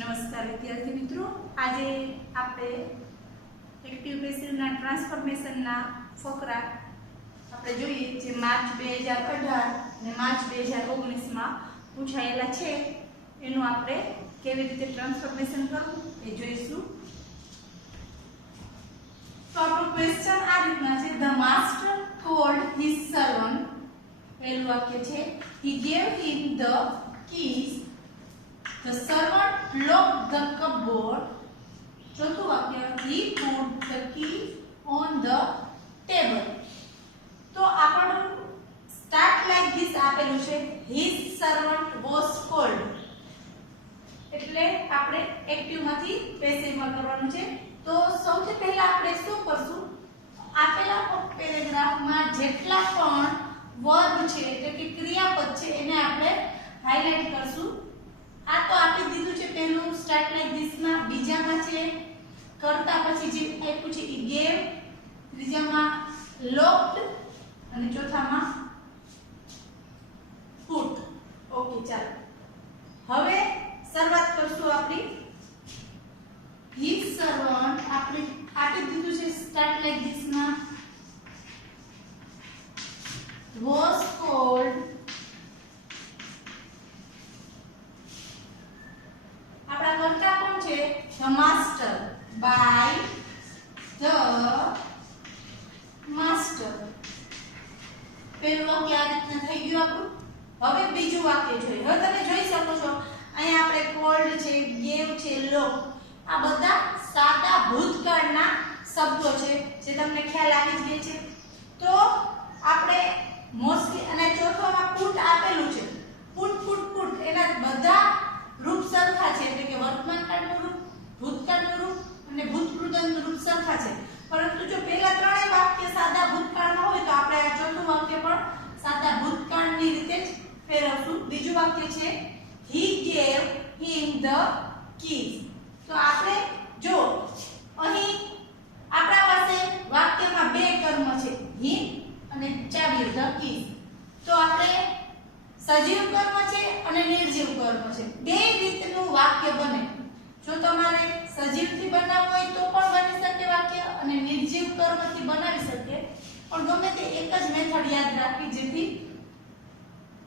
નમસ્કાર વિદ્યાર્થી મિત્રો, આજે આપણે એક્ટિવ પેસિવના ટ્રાન્સફોર્મેશનના ફકરા આપણે જોઈએ જે માર્ચ 2018 અને માર્ચ 2019માં પૂછાયેલા છે. એનું આપણે કેવી રીતે ટ્રાન્સફોર્મેશન કરવું એ જોઈશું. તો આપણો ક્વેશ્ચન આ રીતના છે: the master told his servant. પહેલું વાક્ય છે he gave him the keys. The servant locked the cupboard. ચોથું વાક્ય he put the key on the table. તો આપણું સ્ટાર્ટ લાઈક ધીસ આપેલું છે his servant was called, એટલે આપણે એક્ટિવ માંથી પેસિવ માં કરવાનું છે. તો સૌથી પહેલા આપણે શું કરશું, આપેલા પેરેગ્રાફમાં જેટલા પણ વર્બ છે એટલે કે ક્રિયાપદ છે એને આપણે હાઇલાઇટ કરશું. આ તો આપી દીધું છે પહેલું સ્ટાર્ટ લાઈક ધીસ માં. બીજામાં છે કરતા પછી જે આપ્યું છે ઈ ગેવ, ત્રીજામાં લોકડ અને ચોથામાં પુટ. ઓકે, ચાલો હવે શરૂઆત કરશું આપણી. હિઝ સર્વન્ટ આપણે આપી દીધું છે સ્ટાર્ટ લાઈક ધીસ માં. was called, આપણા કરતા કોણ છે? the master, by the master. પહેલું વાક્ય આ રીતના થઈ ગયું આપણું. હવે બીજું વાક્ય જોઈએ. હવે તમે જોઈ શકો છો અહીંયા આપણે કોલ્ડ છે, ગેવ છે, લોક, આ બધા સાદા ભૂતકાળના શબ્દો છે જે તમને ખ્યાલ આવી જ ગઈ છે. તો આપણે મોસ્ટલી અને ચોથામાં પુટ આપેલું છે. પુટ પુટ પુટ એના બધા રૂપ સરખા છે, એટલે કે વર્તમાન કાળનું રૂપ, ભૂતકાળનું રૂપ અને ભૂતકૃતનું રૂપ સરખા છે. પરંતુ જો પહેલા ત્રણેય વાક્ય સાદા ભૂતકાળમાં હોય તો આપણે આ ચોથું વાક્ય પણ સાદા ભૂતકાળની રીતે જ ફેરવશું. બીજું વાક્ય છે he gave him the keys. તો આપણે જો અહીં આપણા પાસે વાક્યમાં બે કર્મ છે, him અને ચાવીઓ the keys. તો આપણે સજીવ કર્મ છે અને નિર્જીવ કર્મ છે, બે રીતનું વાક્ય બને. જો તમારે સજીવથી બનાવવું હોય તો પણ બની શકે વાક્ય અને નિર્જીવ કર્મથી બનાવી શકે, પણ ગમે તે એક જ મેથડ યાદ રાખવી જેથી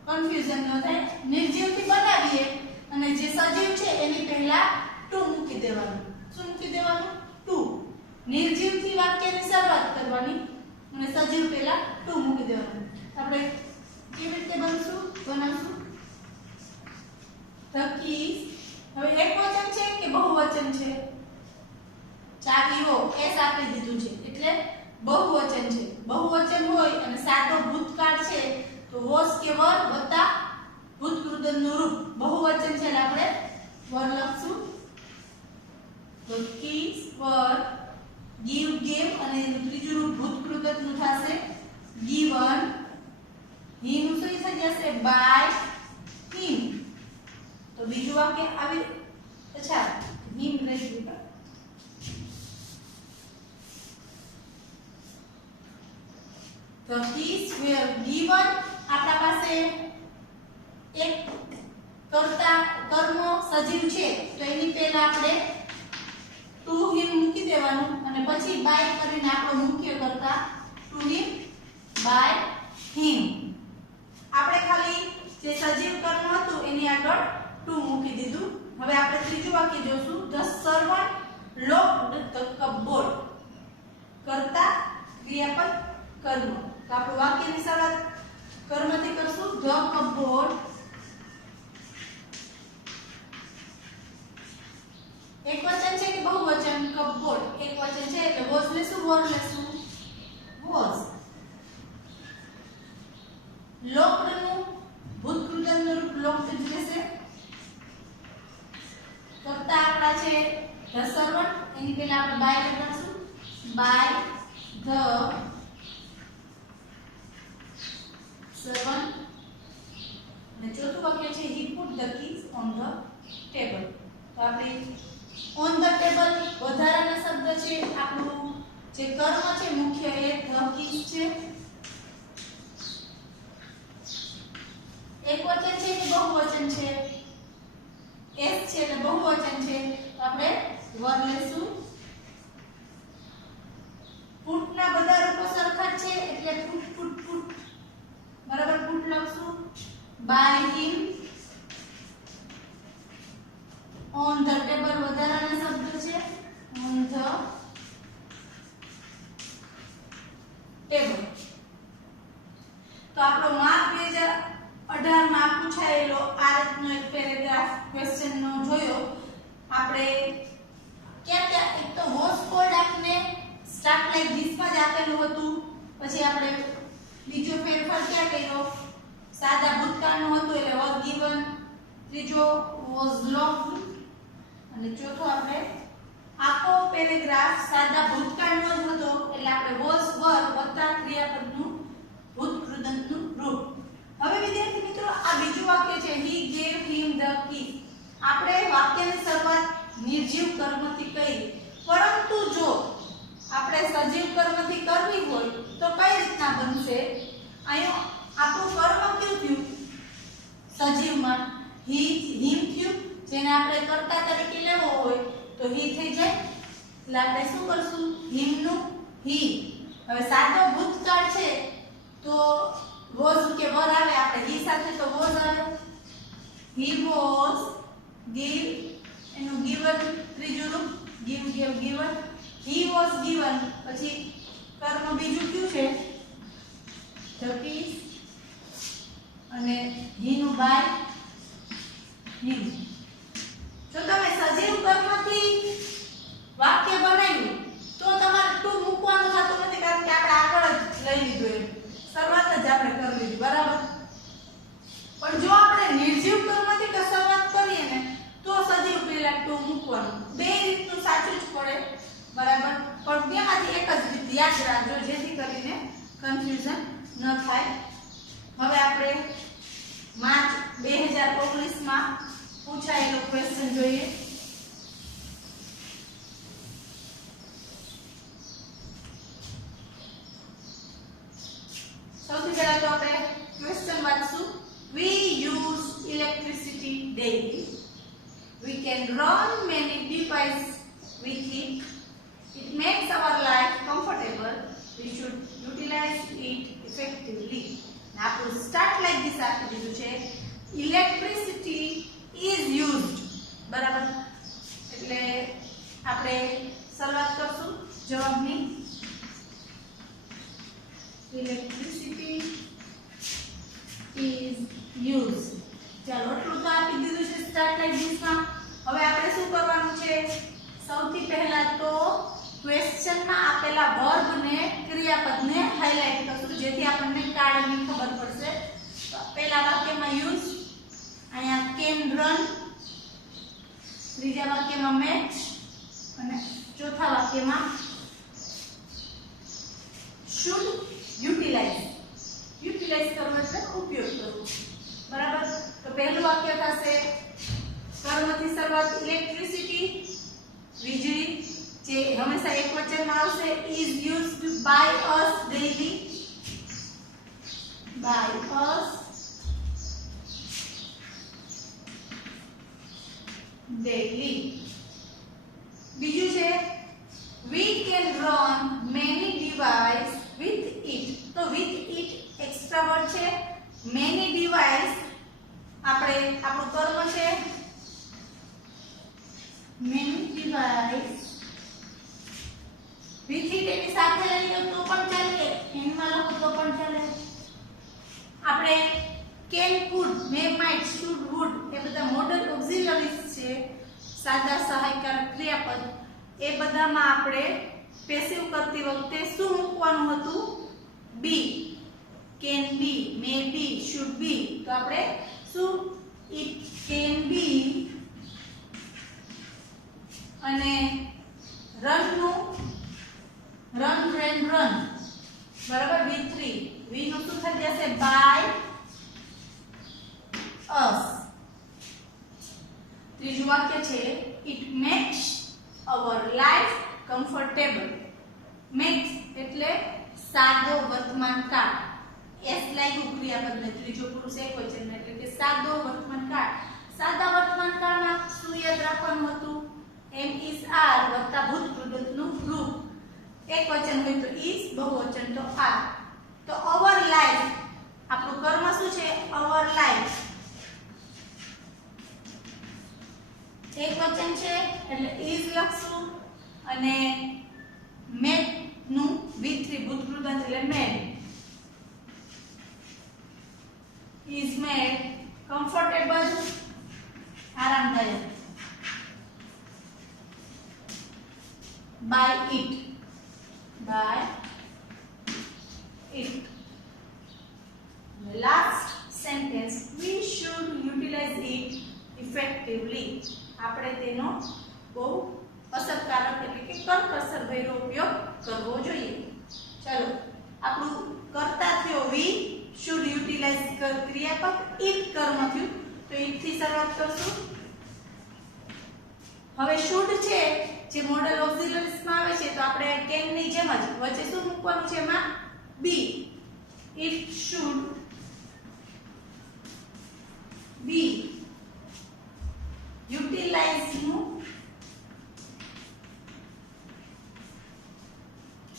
કન્ફ્યુઝન ન થાય. નિર્જીવથી બનાવીએ અને જે સજીવ છે એની પહેલા ટુ મૂકી દેવાનું. શું મૂકી દેવાનું? ટુ. નિર્જીવથી વાક્યની શરૂઆત કરવાની અને સજીવ પહેલા ટુ મૂકી દેવાનું. આપણે કેવી રીતે બનાવશું? the keys. હવે એકવચન છે કે બહુવચન છે? ચાવીઓ એસ આપી દીધું છે એટલે બહુવચન છે. બહુવચન હોય અને સાદો ભૂતકાળ છે તો વોસ કે વર વત્તા ભૂતકૃતનું રૂપ. બહુવચન છે એટલે આપણે વર લખશું. the keys were give, gave અને ત્રીજું રૂપ ભૂતકૃતનું થશે given. him નું શું થઈ જશે? by him. તો બીજું વાક્ય આવી અચ્છા him રહી ગયું. the keys were given. આપણા પાસે એક કર્તા કર્મ સજીવ છે તો એની પહેલા આપણે ટુ him મૂકી દેવાનું અને પછી બાય કરીને આપણો મુખ્ય કર્તા ટુ him, by him. આપણે ખાલી જે સજીવ કર્મ હતું એની આગળ ટુ મૂકી દીધું. હવે આપણે ત્રીજું વાક્ય જોશું. the servant locked the cupboard. કર્તા ક્રિયાપદ કર્મ. તો આપણું વાક્યની શરૂઆત કર્મથી કરશું. the cupboard. એક વચન છે કે બહુવચન? cupboard એક વચન છે એટલે was લેશું, were લેશું, was. locked નું ભૂતકૃતનું રૂપ locked જ રહેશે. કરતા આપણા છે the servant, એની પહેલા આપણે by લગાડશું, by the servant. અને ચોથું વાક્ય છે he put the keys on the table. તો આપણે on the table વધારાના શબ્દ છે. આપણું જે કર્મ છે મુખ્ય એ the keys છે. એક વચન છે કે બહુવચન છે? એસ છે એટલે બહુવચન છે વર લેશું પુટના બધા રૂપો સરખા જ છે એટલે પુટ પુટ પુટ બરાબર પુટ લખશું by him on the table વધારાના શબ્દ છે ઓન ધ ટેબલ તો આપણો માર્ક 2018 માં પૂછાયેલો આ રીતનો એક પેરેગ્રાફ ક્વેશ્ચન નો જોયો આપણે ક્યાં એક તો વોઝ કોલ્ડ આપને સ્ટાર્ટ લાઈક ધીસ માં જ આપેલું હતું પછી આપણે બીજો ફેરફાર ક્યાં કર્યો સાદા ભૂતકાળનો હતો એટલે વોઝ ગિવન ત્રીજો વોઝ લોક્ડ અને ચોથો આપણે આખો પેરેગ્રાફ સાદા ભૂતકાળનો જ હતો એટલે આપણે વોઝ વર વત્તા ક્રિયાપદનું ભૂત કૃદંતનું રૂપ હવે વિદ્યાર્થી મિત્રો આ બીજું વાક્ય છે he gave him the key આપણે વાક્યની શરૂઆત નિર્જીવ કર્મથી કરી પરંતુ જો આપણે સજીવ કર્મથી કરવી હોય તો કઈ રીતના બનશે અહીં આપણું કર્મ કેવું થયું સજીવમાં him થયું જેને આપણે કર્તા તરીકે લેવો હોય તો he થઈ જાય એટલે આપણે શું કરશું him નું he હવે સાદો ભૂતકાળ છે તો was કે વર આવે આપણે he સાથે તો was આવે he was give એનું given ત્રીજું રૂપ give gave given he was given પછી કર્મ બીજું કયું છે the keys અને he નું by him જો તમે સજીવ કર્મથી વાક્ય બનાવ્યું તો તમારે ટુ મૂકવાનું થતું નથી કારણ કે આપણે આગળ જ લઈ લીધું એમ શરૂઆત જ આપણે કરી લીધી બરાબર પણ જો આપણે નિર્જીવ કર્મથી કે શરૂઆત કરીએ ને તો સજીવ પહેલા ટુ મૂકવાનું બે રીતનું સાચું જ પડે બરાબર પણ બેમાંથી એક જ રીત યાદ રાખજો જેથી કરીને કન્ફ્યુઝન ન થાય હવે આપણે માર્ચ 2019 માં પૂછાયેલો ક્વેશ્ચન જોઈએ સૌથી પહેલા તો આપણે question વાંચશું we use electricity daily we can run many devices with it it makes our life comfortable we should utilize it effectively now to start like this આપી દીધું છે electricity is used બરાબર એટલે આપણે શરૂઆત કરશું જવાબની electricity is used ચાલો એટલું તો આપી દીધું છે સ્ટાર્ટ લાઈક ધીસ માં હવે આપણે શું કરવાનું છે સૌથી પહેલા તો ક્વેશ્ચન માં આપેલા વર્બ ને ક્રિયાપદને હાઇલાઇટ કરશું જેથી આપણને કાળની ખબર પડશે પહેલા વાક્યમાં યુઝ અહીંયા કેન રન ત્રીજા વાક્યમાં મેચ અને ચોથા વાક્યમાં should utilize કરવું એટલે ઉપયોગ કરવો બરાબર તો પહેલું વાક્ય થશે કર્મથી શરૂઆત ઇલેક્ટ્રિસિટી વીજળી જે હંમેશા એકવચનમાં આવશે is used by us daily by us daily બીજું છે we can run many devices with it તો with it એક્સ્ટ્રા વર્ડ છે many device આપણે આપણું કર્મ છે many device with it એની સાથે લઈ લો તો પણ ચાલે એમાં લખો તો પણ ચાલે આપણે can could may might should would એ બધા મોડલ ઓક્સિલરીઝ છે સાદા સહાયકારક ક્રિયાપદ એ બધામાં આપણે પેસિવ કરતી વખતે શું મૂકવાનું હતું બી can be may be should be તો આપણે શું it can be અને run નું run train run બરાબર v3 v નું શું થઈ જશે by us ત્રીજું વાક્ય છે it makes our life comfortable makes એટલે સાદો વર્તમાન કાળ એસ લાગ્યું ક્રિયાપદને ત્રીજો પુરુષ એકવચન એટલે કે સાદો વર્તમાન કાળ સાદા વર્તમાન કાળમાં શું યાદ રાખવાનું હતું એમ ઇઝ આર વત્તા ભૂતકૃદંતનું રૂપ એકવચન હોય તો ઇઝ, બહુવચન તો આર. તો અવર લાઈફ આપણું કર્મ શું છે? અવર લાઈફ એકવચન છે એટલે ઇઝ લખશું અને મેડ નું V3 ભૂતકૃદંત એટલે મેડ. ઇઝ મેડ કમ્ફર્ટેબલ આરામદાયક by it last sentence we should utilize it effectively આપણે તેનો બહુ અસરકારક એટલે કે કરકસર ભર્યો ઉપયોગ કરવો જોઈએ. ચલો આપણું કર્તા થયો we should utilize ક્રિયાપદ it કર્મ થયું તો it થી શરૂઆત કરશું. હવે should છે જે મોડલ ઓક્સિલરીઝ માં આવે છે તો આપણે can ની જેમ જ વચ્ચે શું મૂકવાનું છે? એમાં be. it should be utilized નું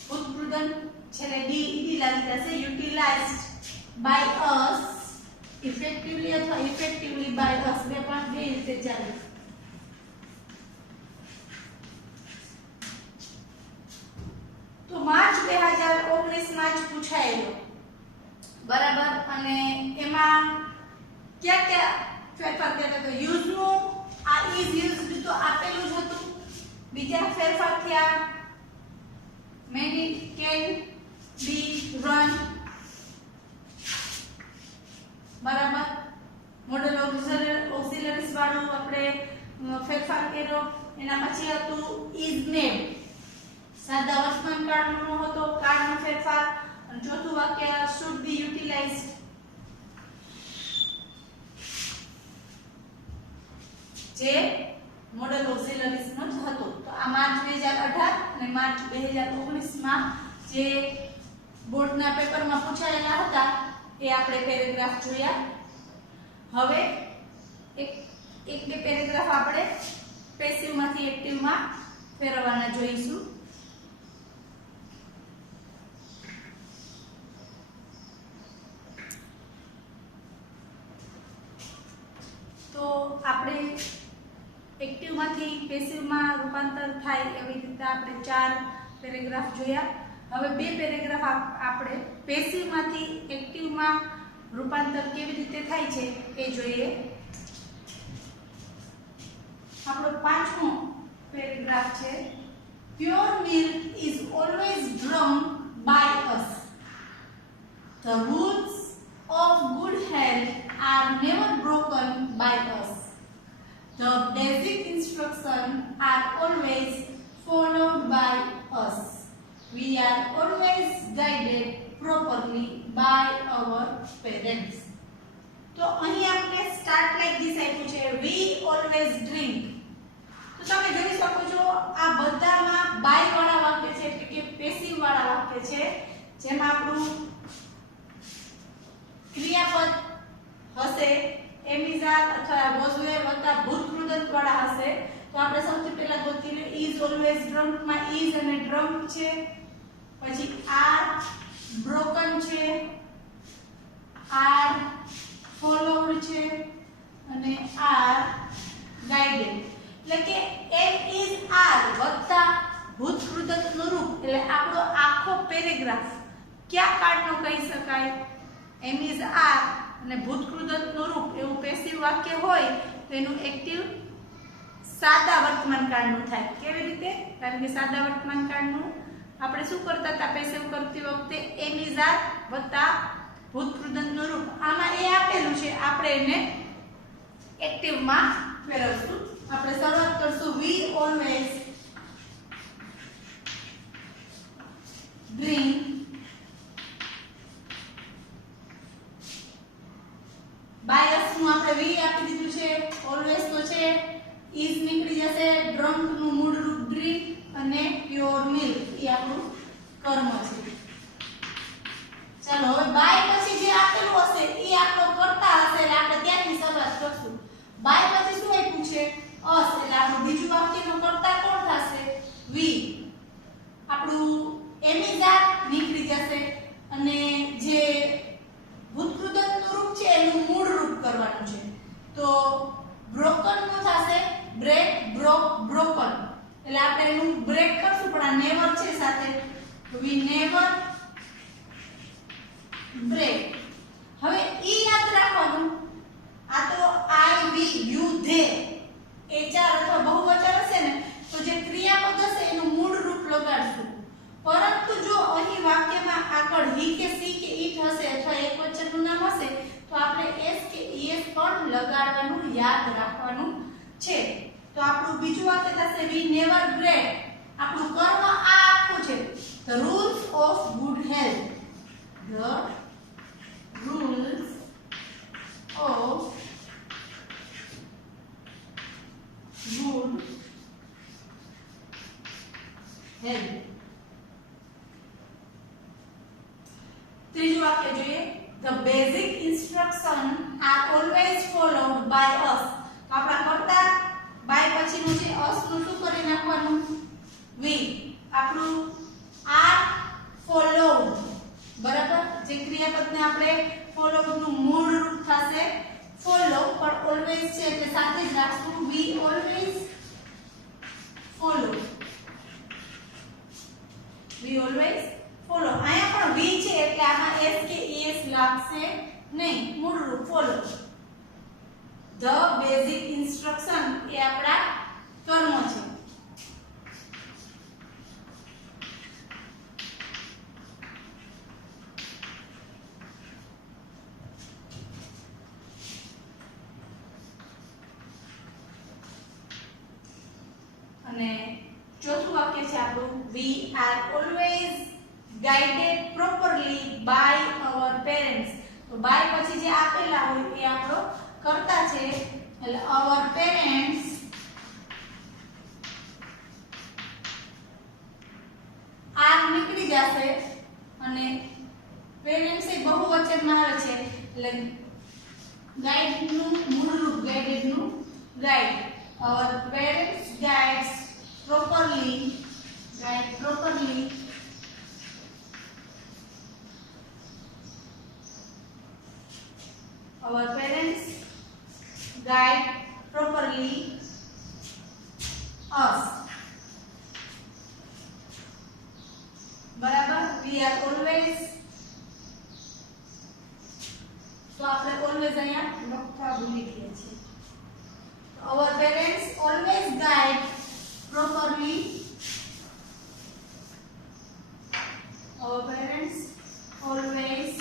ભૂતકૃદંત છેલ્લે ed લાગી જશે. utilized by us effectively અથવા effectively by us બે પણ બે રીતે ચાલે. તો માર્ચ 2019 માં જ પૂછાયેલો બરાબર. અને એમાં ક્યાં ક્યાં ફેરફાર કર્યા તો યુઝ નું આ ઇઝ યુઝડ તો આપેલું જ હતું. બીજા ફેરફાર થયા મેની, કેન, બી, રન બરાબર. મોડલ ઓક્સિલરીઝ વાળું આપણે ફેરફાર કર્યો. એના પછી હતું ઇઝ મેડ સાદા વર્તમાન કાળનો હતો કાળનો ફેરફાર. અને ચોથું વાક્ય should be utilized જે મોડલ ઓક્સિલરીઝ નો જ હતો. તો આ માર્ચ 2018 અને માર્ચ 2019 માં જે બોર્ડના પેપરમાં પૂછાયેલા હતા એ આપણે પેરેગ્રાફ જોયા. હવે એક બે પેરેગ્રાફ આપણે પેસિવ માંથી એક્ટિવ માં ફેરવવાના જોઈશું. તો આપણે એક્ટિવ માંથી પેસિવ માં રૂપાંતર થાય એવી રીતે આપણે 4 પેરેગ્રાફ જોયા. હવે બે પેરેગ્રાફ આપણે પેસિવ માંથી એક્ટિવ માં રૂપાંતર કેવી રીતે થાય છે એ જોઈએ. આપણો પાંચમો પેરેગ્રાફ છે pure milk is always drunk by us. The rules of good health are never broken by us. The basic instructions are always followed by us. We are always guided properly by our parents. તો અહીં આપણે start like this આપ્યું છે we always drink. તો તમે જોઈ શકો છો આ બધામાં બાય વાળા વાક્ય છે એટલે કે પેસિવ વાળા વાક્ય છે જેમાં આપણું ક્રિયાપદ હશે એમિઝાર અથવા વોઝવેર વત્તા ભૂતકૃદંત વાળા હશે. તો આપણે સૌથી પહેલા ગોતી લે ઇઝ ઓલવેઝ ડ્રંક માં ઇઝ અને ડ્રંક છે. પછી આર બ્રોકન છે, આર ફોલોવડ છે અને આર ગાઈડેડ. એટલે કે એમ ઇઝ આર વત્તા ભૂતકૃદંતનું રૂપ એટલે આપણો આખો પેરેગ્રાફ કયા કાળનો કહી શકાય? એમ ઇઝ આર અને ભૂતકૃદંતનું રૂપ એવું પેસિવ વાક્ય હોય તો એનું એક્ટિવ સાદા વર્તમાન કાળનું થાય. કેવી રીતે? કારણ કે સાદા વર્તમાન કાળનું આપણે શું કરતા હતા પેસિવ કરતી વખતે એમ ઇઝ આર વત્તા ભૂતકૃદંતનું રૂપ. આમાં એ આપેલું છે આપણે એને એક્ટિવ માં ફેરવશું. આપણે શરૂઆત કરશું we always drink by us નું આપણે we આપી દીધું છે. always તો છે is નીકળી જશે. drunk નું મૂળ રૂપ drink અને pure milk એ આપણું કર્મ છે. ચાલો હવે બાય પછી જે આપેલું હશે એ આપણો કર્તા હશે એટલે આપણે ત્યાંથી શરૂઆત કરશું. બાય પછી શું આપ્યું છે? us એટલે આપણું બીજું વાક્યનો કર્તા બ્રેક, બ્રોક, બ્રોકન. એટલે આપણે એનું બ્રેક કરશું પણ આ નેવર છે સાથે. We never break. હવે ઈ યાદ રાખવાનું. આ તો આઈ, વી, યુ, ધે એ ચાર અથવા બહુવચન હશે ને તો જે ક્રિયાપદ હશે એનું મૂળ રૂપ લગાડશું. પરંતુ જો અહીં વાક્યમાં આગળ હી કે સી કે ઈટ હશે અથવા એકવચનનું નામ હશે તો આપણે એસ કે ઈએસ પણ લગાડવાનું યાદ રાખવાનું છે. તો આપણું બીજું વાક્ય થશે વી નેવર બ્રેક. આપણું કર્મ આ આખું છે the rules of good health. The rules of good health. ત્રીજું વાક્ય જોઈએ the basic instruction are always followed by us. તો આપણા કરતા by પછીનું છે us નું શું કરી નાખવાનું we. આપણું are followed બરાબર. જે ક્રિયાપદને આપણે followed નું મૂળ રૂપ થશે follow પણ always છે એટલે સાથે જ રાખશું we always follow. we always follow. અહીંયા પણ v છે એટલે આમાં s કે es લાગશે નહીં. મૂળ રૂપ follow. the basic instruction એ આપણા કર્મ છે. અને ચોથું વાક્ય છે આપણું we are always guided properly by our parents. તો by પછી જે આપેલા હોય એ આપણો કર્તા છે એટલે our parents આ નીકળી જશે અને પેરેન્ટ્સ એ બહુવચનમાં આવે છે એટલે ગાઈડ નું મૂળ રૂપ ગાઈડેડ નું guide. our parents guides properly our parents guide properly us. બરાબર. we are always તો આપણે always અહીંયા લખતા ભૂલી ગયા છીએ. our parents always guide properly. our parents always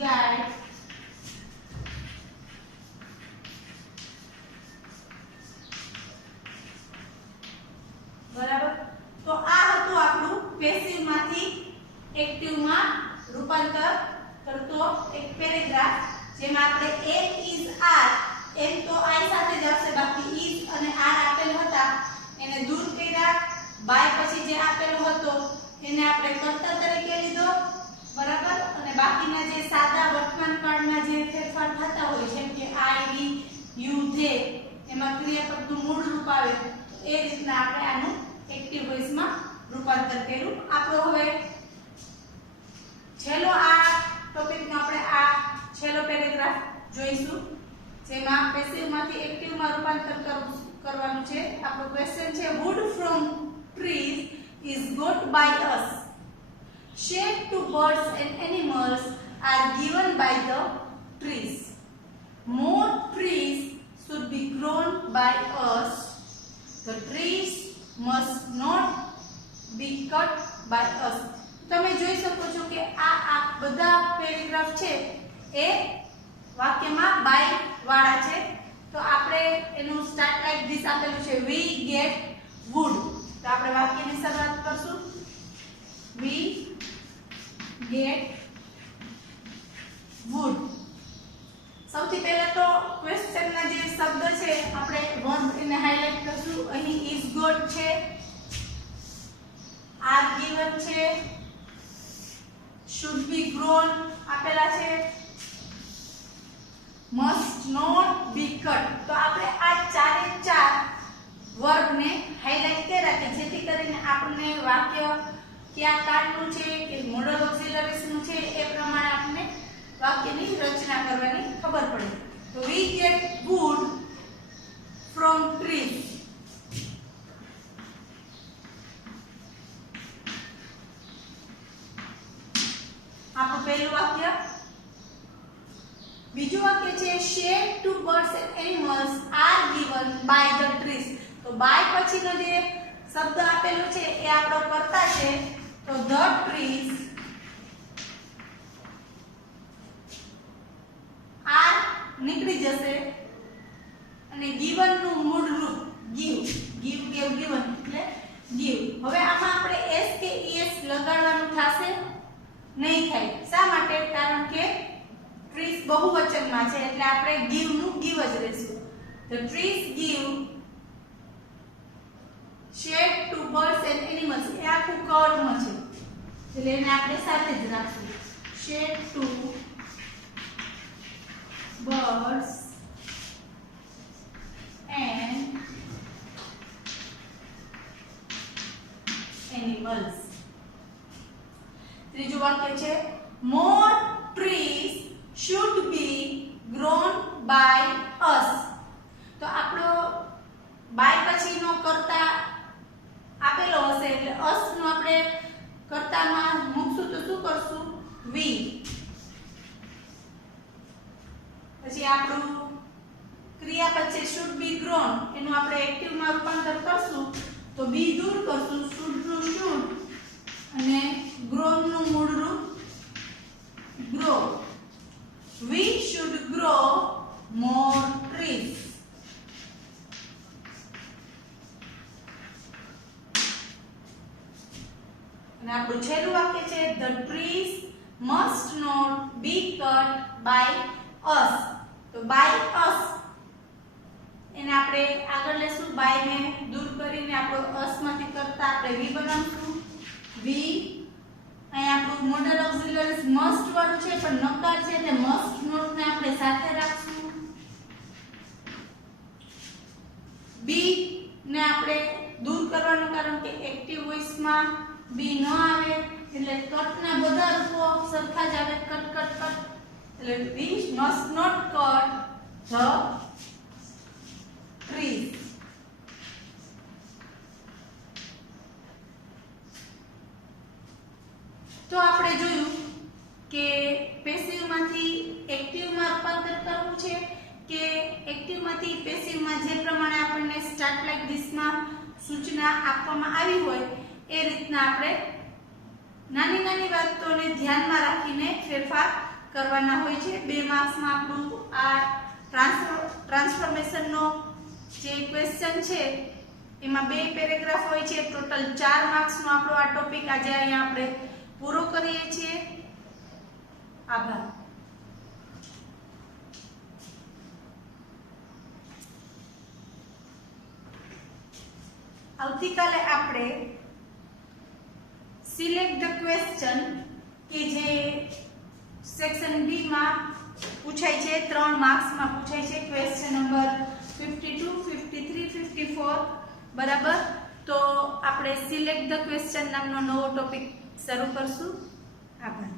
guide બરાબર. તો આ હતું આપણું પેસિવ માંથી એક્ટિવ માં રૂપાંતર કરતો એક પેરેગ્રાફ જેમાં આપણે એમ ઇઝ આર એમ તો આઈ સાથે જ આવશે બાકી ઇઝ અને આર આપેલ હતા એને દૂર કર્યા. બાય પછી જે આપેલો હતો એને આપણે કર્તા તરીકે લીધો બરાબર. અને બાકીના જે સાદા વર્તમાન કાળના જે ફેરફાર થતા હોય જેમ કે આઈ, વી, યુ, ધે એમાં ક્રિયાપદનું મૂળ રૂપ આવે એ રીતના આપણે આનું એક્ટિવ વોઇસમાં રૂપાંતર કર્યું. આપણો હવે છેલ્લો આ ટોપિકનો આપણે આ છેલ્લો પેરેગ્રાફ જોઈશું જેમાં પેસિવમાંથી એક્ટિવમાં રૂપાંતર કરવાનું છે. આપણો ક્વેશ્ચન છે wood from trees is got by us. Shade to birds and animals are given by the trees. More trees should be grown by us. The trees must not be cut by us. તમે જોઈ શકો છો કે આ બધા paragraph છે એ વાક્યમાં by વાળા છે. તો આપણે એનું સ્ટાર્ટ લાઈક ધીસ આપેલું છે we get wood. તો આપણે વાક્યની શરૂઆત કરશું we get wood. સૌથી પહેલા તો ક્વેશ્ચનના જે શબ્દ છે આપણે વર્બ એને હાઇલાઇટ કરશું. અહીં is got છે, are given છે, should be grown આપેલા છે, must not be cut. તો આપણે આ ચારે ચાર વર્બ ને હાઇલાઇટ કર્યા કે જેથી કરીને આપણને વાક્ય કયા કાળનું છે કે મોડલ ઓક્સિલરીઝ નું છે એ પ્રમાણે આપણને વાક્યની રચના કરવાની ખબર પડે. તો we get wood વાક્ય છે shade to birds and animals are given by the trees. તો by પછીનો જે શબ્દ આપેલો છે એ આપણો કર્તા છે, તો the trees are નીકળી જશે અને given નું મૂળ રૂપ give given એટલે give. હવે આમાં આપણે s કે es લગાડવાનું થશે નહીં થાય. શા માટે? કારણ કે ટ્રીઝ બહુવચનમાં છે એટલે આપણે give નું give જ લેશું. The trees give shade to birds and animals. એ આખું કર્મ છે એટલે એને આપણે સાથે જ રાખશું. Shade to birds and animals. ત્રીજું વાક્ય છે more trees should be grown by us. તો આપણો by પછીનો કર્તા આપેલો હશે એટલે us નો આપણે કર્તામાં મૂકશું તો શું કરશું? we. પછી આપણું ક્રિયાપદ છે should be grown, એનું આપણે એક્ટિવ માં રૂપાંતર કરશું તો be દૂર કરશું, should નું should અને grown નું મૂળ રૂપ grow. We should grow more trees. અને આપણું છેલ્લું વાક્ય છે the trees must not be cut by us. તો by us એને આપણે આગળ લેશું, by ને દૂર કરીને આપણો us માંથી કરતા આપણે we બનાવશું. we અહીં આપણું મોડલ ઓક્સિલરીઝ મસ્ટ વાળું છે પણ નકાર છે એટલે મસ્ટ નોટ ને આપણે સાથે રાખશું. બી ને આપણે દૂર કરવાનું કારણ કે એક્ટિવ વોઇસ માં બી ન આવે એટલે કટ ના બધા રૂપો સરખા જ આવે, કટ કટ કટ. એટલે we must not cut the trees. તો આપણે જોયું કે પેસિવ માંથી એક્ટિવ માં રૂપાંતર કરવું છે કે એક્ટિવ માંથી પેસિવ માં જે પ્રમાણે આપણને સ્ટાર્ટ લાઈક ધીસ માં સૂચના આપવામાં આવી હોય એ રીતના આપણે નાની નાની વાતોને ધ્યાનમાં રાખીને ફેરફાર કરવાના હોય છે. 2 માર્ક્સમાં આપણું આ ટ્રાન્સફોર્મેશનનો જે ક્વેશ્ચન છે એમાં 2 પેરેગ્રાફ હોય છે. ટોટલ 4 માર્ક્સનો આપણો આ ટોપિક આજે અહીંયા આપણે પૂરો કરીએ છીએ. આભાર. આવતીકાલે આપણે સિલેક્ટ ધ ક્વેશ્ચન કે જે સેક્શન બી માં પૂછાય છે, 3 માર્ક્સમાં પૂછાય છે. ક્વેશ્ચન નંબર 52, 53, 54 બરાબર. તો આપણે સિલેક્ટ ધ ક્વેશ્ચન નામનો નવો ટોપિક શરૂ કરશું. આભાર.